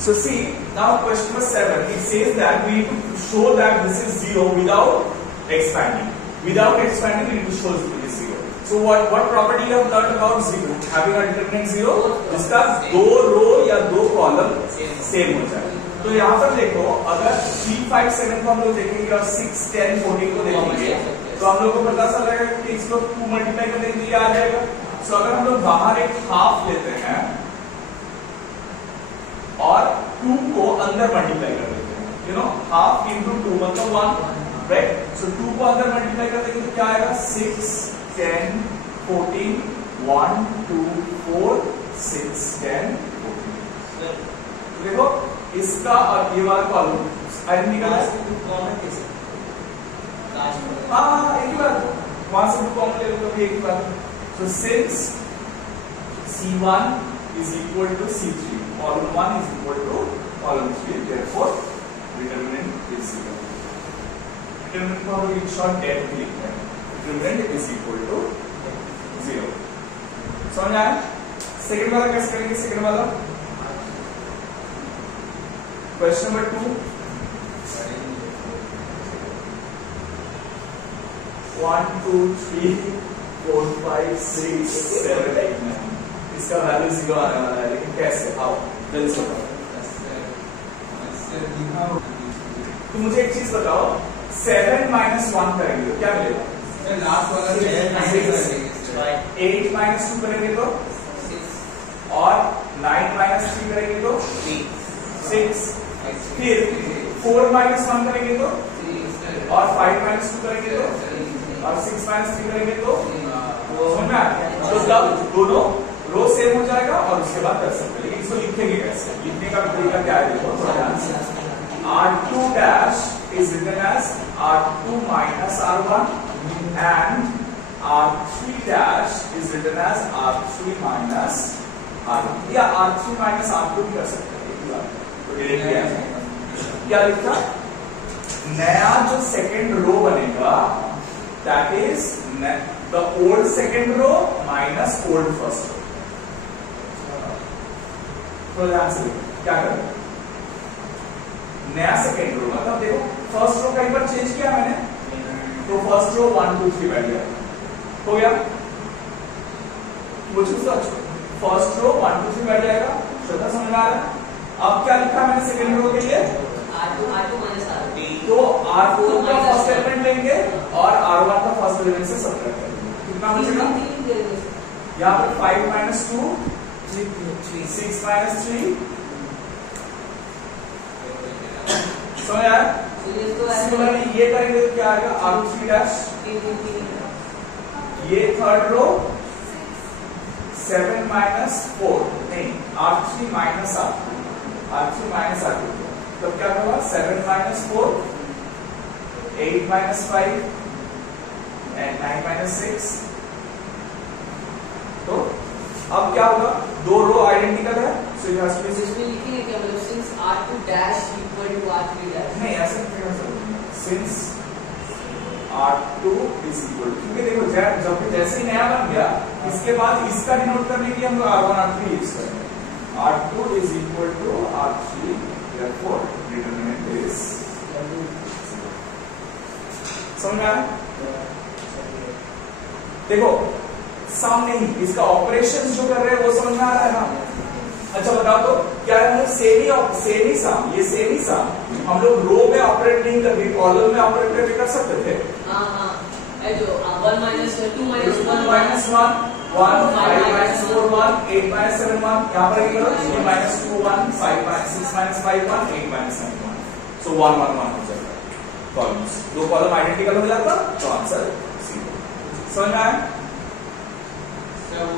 So see, now question number 7. It says that we need to show that this is 0 without expanding. Without expanding, we need to show it is 0. So what property you have learned about 0? Having a determinant 0, जिसका दो रो या दो column same हो जाए. तो यहाँ पर देखो, अगर 3, 5, 7 को हम लोग देखेंगे और 6, 10, 14 को देखेंगे, तो हम लोग को पता चल जाएगा कि इसको 2 मल्टीप्लाई करने के लिए आ जाएगा. सो अगर हम लोग बाहर एक हाफ लेते हैं और 2 को अंदर मल्टीप्लाई कर देते हैं, यू नो, हाफ इंटू 2 मतलब 1, राइट. सो 2 को अंदर मल्टीप्लाई कर देंगे तो क्या आएगा? 6, 10, 14, 1, 2, 4, 6, 10, 14. देखो इसका और ये वाला कॉलम आइडेंटिकल है. हाँ एक ही बात, वहां से कॉमन ले लो तो एक ही बात. So since C1 is equal to C3, column 1 is equal to column 3, therefore determinant is 0. Determinant को हम लोग एक शॉर्ट डेट में लिखते हैं. Determinant is equal to 0. समझ आया? सेकंड वाला कैसे करेंगे? सेकंड वाला क्वेश्चन नंबर 2. 1, 2, 3, 4, 5, 6, 7, 8, 9. इसका वैल्यू 0 आने वाला है, लेकिन कैसे? आओ जल्दी से बताओ. तो मुझे एक चीज बताओ, 7 माइनस 1 करेंगे तो क्या मिलेगा? लास्ट वाला 8 माइनस 2 करेंगे तो, और 9 माइनस 3 करेंगे तो 6. फिर 4 माइनस 1 करेंगे तो, और 5 माइनस 2 करेंगे तो, और 6 माइनस 3 करेंगे तो समझ में आ गया? तो तब दोनों रो सेम हो जाएगा और उसके बाद कर सकते हैं. लेकिन इसको लिखेंगे कैसे? लिखने का तरीका क्या है? देखो थोड़ा ध्यान से. R2 dash is written as R2 minus R1 and R3 dash is written as R3 minus R1 या R3 minus R2 भी कर सकते हैं. तो डायरेक्टली क्या लिखा? नया जो सेकेंड रो बनेगा that is the old second row minus old first row. तो ध्यान से क्या करें? नया सेकेंड रो मतलब देखो फर्स्ट रो कहीं पर चेंज किया मैंने, तो फर्स्ट रो 1, 2, 3 बैठ गया. हो गया? मुझे सच फर्स्ट रो 1, 2, 3 बैठ जाएगा. श्रद्धा समझ आ रहा है? अब क्या लिखा मैंने सेकेंड रो के लिए? तो R2 का फर्स्ट एलिमेंट लेंगे और R1 का फर्स्ट एलिमेंट से सबट्रैक्ट करेंगे. कितना बचेगा? यहाँ पर 5 माइनस 2, 6 माइनस 3. समझ आया? सिमिलरली ये करेंगे तो क्या आएगा? R3 डैश, ये थर्ड रो 7 माइनस 4 नहीं, R3 minus R2, R3 minus R2. तो क्या होगा? 7 माइनस 4, 8 माइनस 5 and 9 माइनस 6. तो अब क्या होगा? दो रो आइडेंटिकल है, so it has to be. इसमें लिखेंगे क्या? मतलब since R2 dash equal to R3 dash. नहीं ऐसे नहीं कर सकते. सिंस R2 इज इक्वल, क्योंकि देखो जब जैसे ही नया बन गया इसके बाद इसका डिनोट करने के लिए हम लोग R1 R3 यूज करेंगे. R2 is equal to R3, therefore determinant is. समझ में आया? देखो सम नहीं, इसका ऑपरेशन जो कर रहे हैं वो समझ में आ रहा है ना? अच्छा बताओ तो क्या हम लोग सेम ही सम, ये सेम ही सम हम लोग रो में ऑपरेट नहीं करके कॉलम में ऑपरेट करके कर सकते थे. जो 1 minus 2 minus 1 minus 1 1 5 minus 4 1 8 minus 7 1. यहाँ पर करो 3 माइनस 2 1 5 माइनस 6 माइनस 5 1 8 माइनस 7 1. सो 1 1 1 हो जाएगा. कॉलम्स दो कॉलम आइडेंटिकल हो जाता तो आंसर सी. समझ में आया?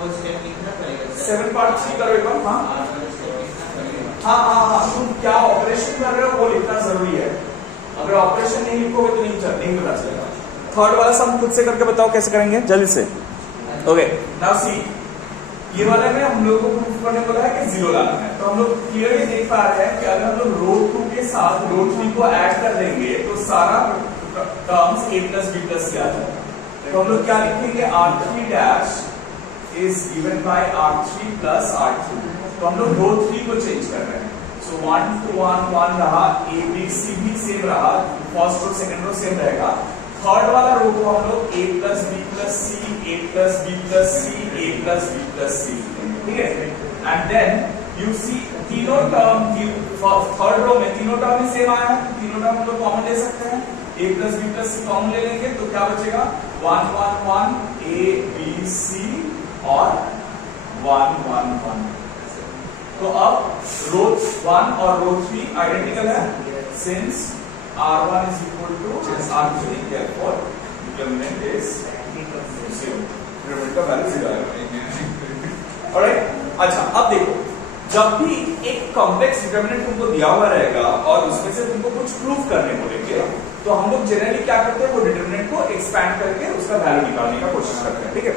वो स्टेप लिखना पड़ेगा. 7 पार्ट 3 करो एक बार. हाँ तुम क्या ऑपरेशन कर रहे हो वो लिखना जरूरी है. अगर ऑपरेशन नहीं लिखोगे तो नहीं पता चलेगा. थर्ड वाला सम खुद से करके बताओ कैसे करेंगे जल्दी से. ओके नाउ सी, ये वाले में हम लोग को प्रूफ करने बोला है कि 0 लाना है. तो हम लोग क्लियरली देख पा रहे हैं कि अगर हम लोग रो 2 के साथ रो 3 को ऐड कर देंगे तो सारा terms a plus b plus c आ जाएगा. तो हम लोग क्या लिखेंगे? R3 dash is given by R3 plus R2. तो हम लोग रो 3 को चेंज कर रहे हैं. सो सो 1 2 1 1 रहा, ए बी सी भी सेम रहा, first row second row same रहेगा। थर्ड वाला रो को हम लोग a plus B plus c, a plus B plus c, a plus B plus c, ठीक है। एंड देन यू सी तीनों टर्म की थर्ड रो में तीनों टर्म सेम आया है, तीनों टर्म हम लोग कॉमन ले सकते हैं, a plus B plus C common ले लेंगे तो क्या बचेगा 1 1 1 a b c और 1 1 1। तो अब रो 1 और रो 3 आइडेंटिकल है, since R1 is equal to R3, therefore determinant is 0, determinant का वैल्यू 0 आएगा। ऑलराइट, अच्छा अब देखो, जब भी एक कॉम्प्लेक्स डिटरमिनेंट तुमको दिया हुआ रहेगा और उसमें से तुमको कुछ प्रूफ करने को लेंगे, तो हम लोग जनरली क्या करते हैं, वो डिटरमिनेंट को एक्सपैंड करके उसका वैल्यू निकालने का कोशिश करते हैं, ठीक है।